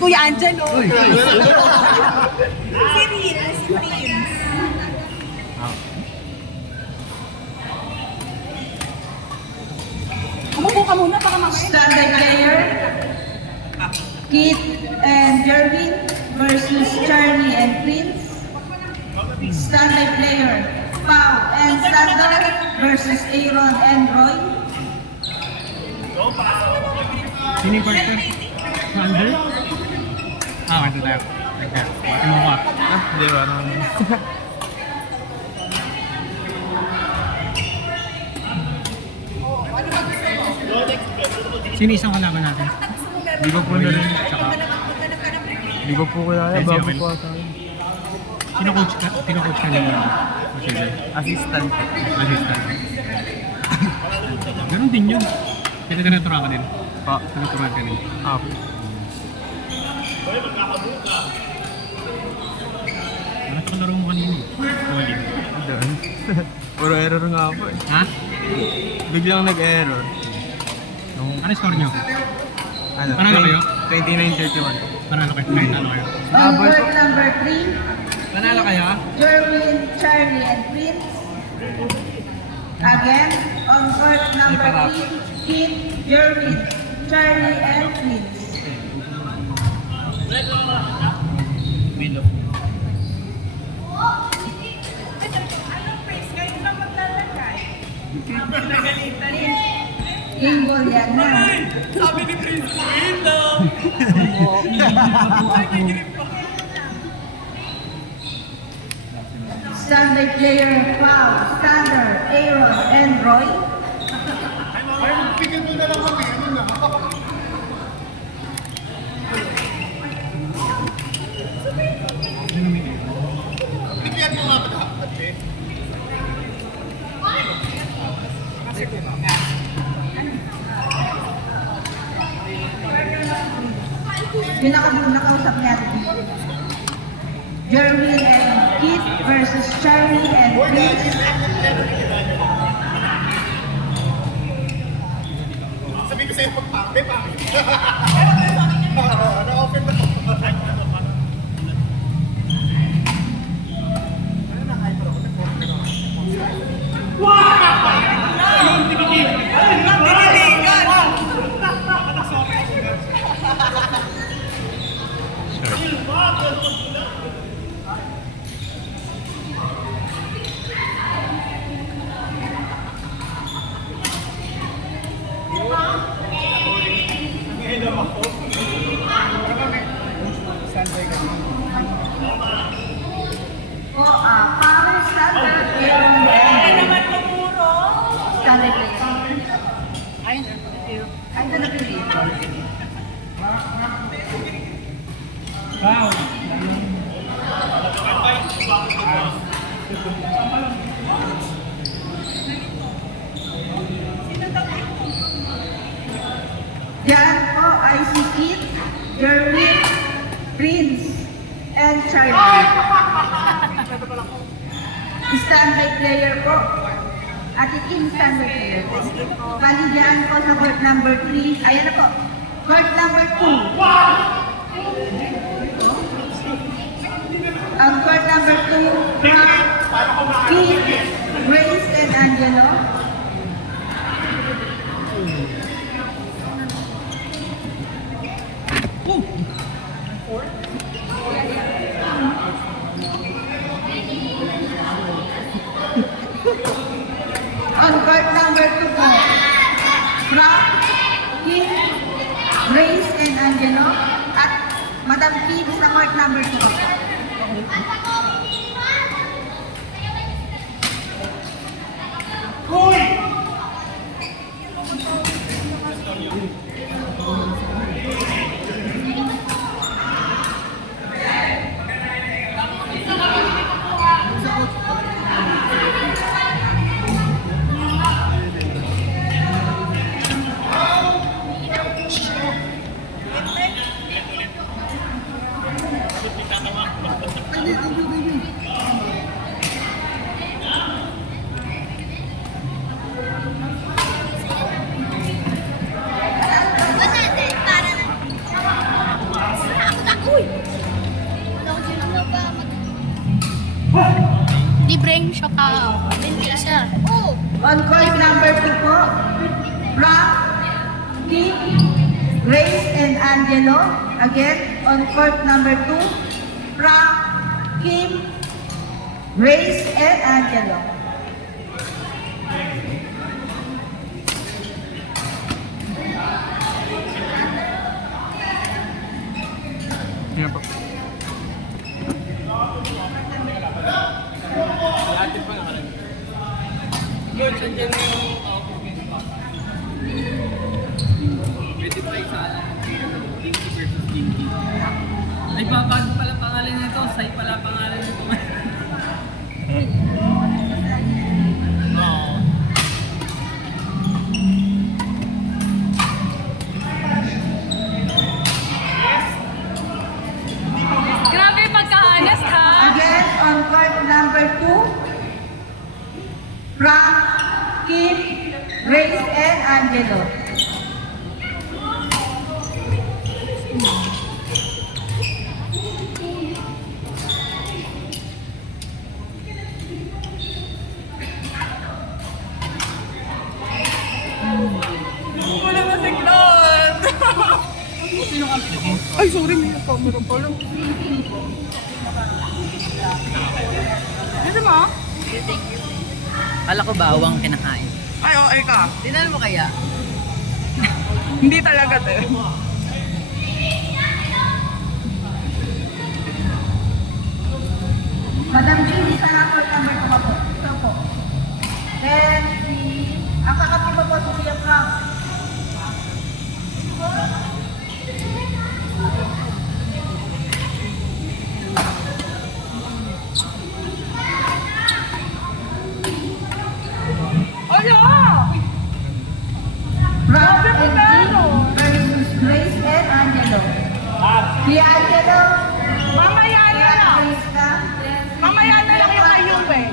Kuya Anjan, no? Uy. Si Rin, si Prince. Umupo ka muna, baka mamaya. Standard player, Kit and Jervin versus Charlie and Prince. Standard player, Pau and Sander versus Aaron and Roy. Sino yung partner? Sander? Ito tayo. Ano mo ka? Di ba? Sino isang kalaban natin? Liverpool na rin. Tsaka, Liverpool ko yaya, bago po ata. Kino-coach ka ni Marcelo? Assistant. Assistant. Ganun din yun. Kita tinuturuan ka din. Pa. Tinuturuan ka din. Up. Bakit ka laro mo kanina? Tuwali. Doon. Puro error nga po eh. Ha? Biglang nag-error. Ano score nyo? Ano? Panalo kayo? 29-31. Panalo kayo? Kahit ano kayo? On court number 3, Panalo kayo? Jervin, Charlie and Prince. Again, on court number 3, Kit, Jervin, Charlie and Prince. Milo. Inggol yan na. Sabi ni Prince, Window! Standard player, Pau, Sander, Aaron and Roy. Yung nakausap niya. Jervin and Keith versus Charlie and Prince. Sabi ko sa'yo pagpapit, pangit. Na-open na. Pau, Sander, Aaron and naman pumuro. Standard player. Ay, na napili. Wow! Yan po ay si Kit, Jervin, Prince, and Charlie. Standby player po. At iking standby player po. Bali dyan po sa court number 3. Ayan na po. Court number 2. Ang court number 2, Keith, Grace, and Angelo. On court number 2 po, Frank, Keith, Grace, and Angelo. At Madam Keith sa court number 2 po. Isa. Oh! On court number 2 po, Frank, Kim, Grace, and Angelo. Again, on court number 2, Frank, Kim, Grace, and Angelo. Yan po. Ay, babago pala pangalan nito. Say pala pangalan nito. Grabe pagka-honest ha. Again, on court number 2, Frank, Kim, Grace, and Angelo. Wala na signal. Ay, sorry, may camera pala. Ano mo? Kala ko bawang kinakain. Ay, okay ka. Tinan mo kaya? Hindi talaga te. Madam Kim, isa na court number 2 po. Ito po. Then, ang kakapi po si Kuya Frank. Ala! Frank Grabe and mo Kim pero. versus Grace and Angelo. Si Angelo, Mamaya na lang. Grace na. Mamaya na lang yung kayo eh.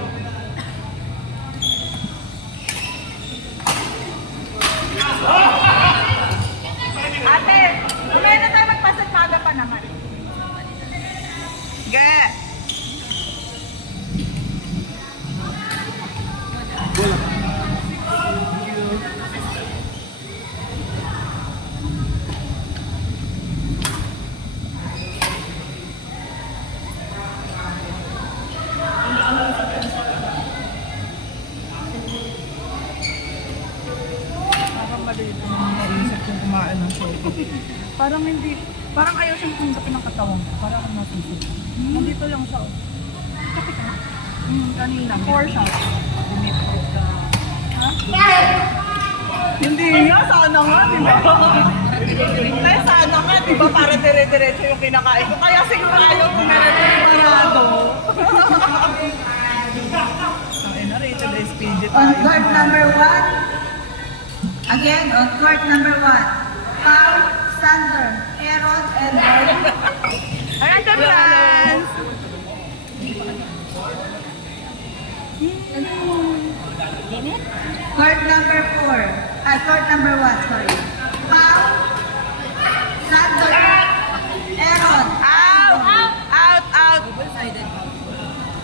Ate, kumain na tayo magpasagpaga pa naman. Ge! Parang malito nang naisip yung kumain ng soto. Parang hindi, parang ayaw siyang pundapin ng katawan ko. Parang ang nasusunod. Nandito lang siya. Kapit ka. Kanina. 4 shots. Ha? Hindi nga, sana nga, di ba? Kaya sana nga, di ba, para dire-diretso yung kinakain ko. Kaya siguro ayaw ko meron yung parado. Ang ina, rated SPG On tayo. court number 1, again, on court number 1, Paul, Sander, Aaron, and Lloyd. Ayan, the plans! Court number 4, court number 1, sorry. Paul, Sander, Aaron, Out! Out! Out!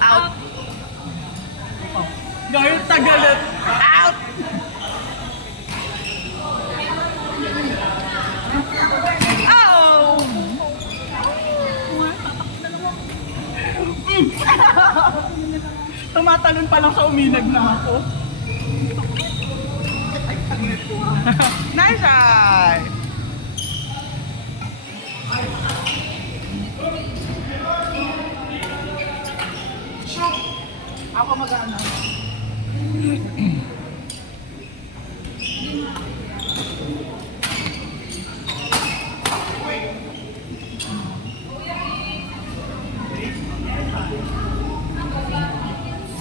Out! Gayot tagalit! Out! Oh! Tumatalon pa lang sa uminag na ako. Nice eye! Ako mag-ano.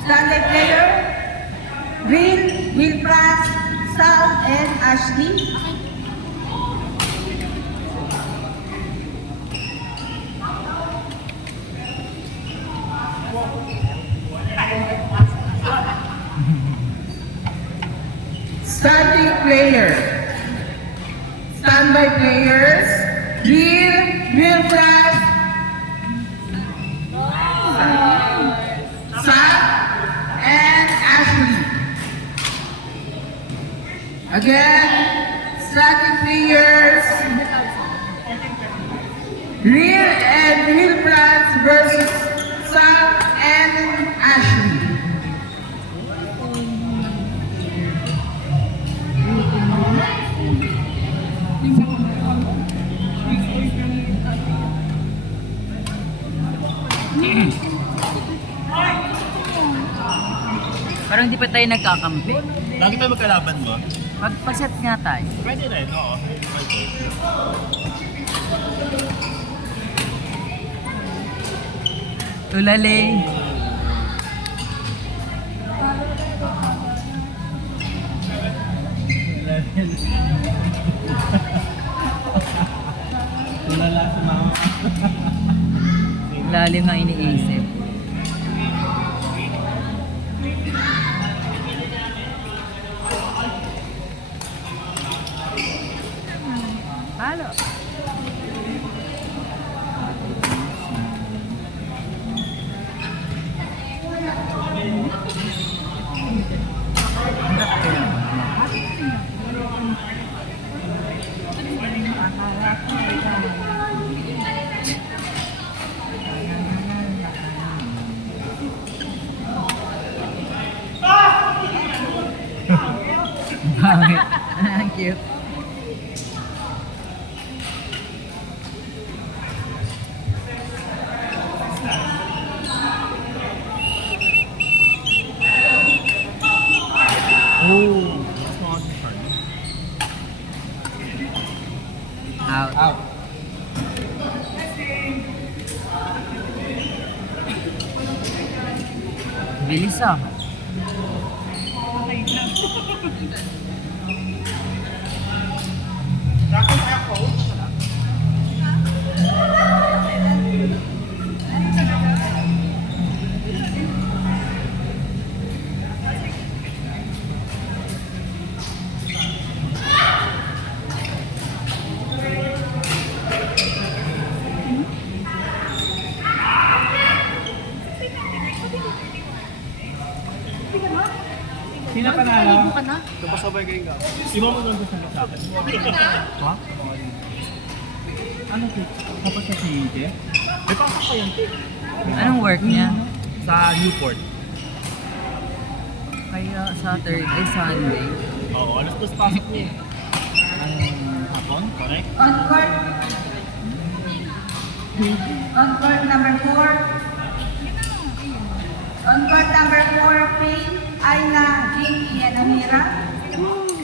Stanley player, Green, Wilfras, Sal, and Ashley. Standing player, standby players, Green, Wilfras, Sal, and Ashley. Again, strategy players. Real and Real Brands versus Sam and Ashley. Parang di pa tayo nagkakampi. Lagi tayo magkalaban mo? Pag-set nga tayo. Pwede rin, oo. Okay. Tulale. Tulala sa mama. Lalim ng iniisip. Halo. Bakit? Ang cute. Oh! Out. Out. Bilis ah. Dapat kaya coach? Sino panalo? Napasabay kayo ka. Iba mo nandun sa akin. Ha? Ano to? Tapos sa sige? May pasok pa yan, Tik. Anong work niya? Sa Newport. Kaya Saturday, Sunday. Oo, alas 2 pasok niya. Ang hapon, correct? On court number 4. On court number 4, Faith, Ayla, Jinky, and Amira.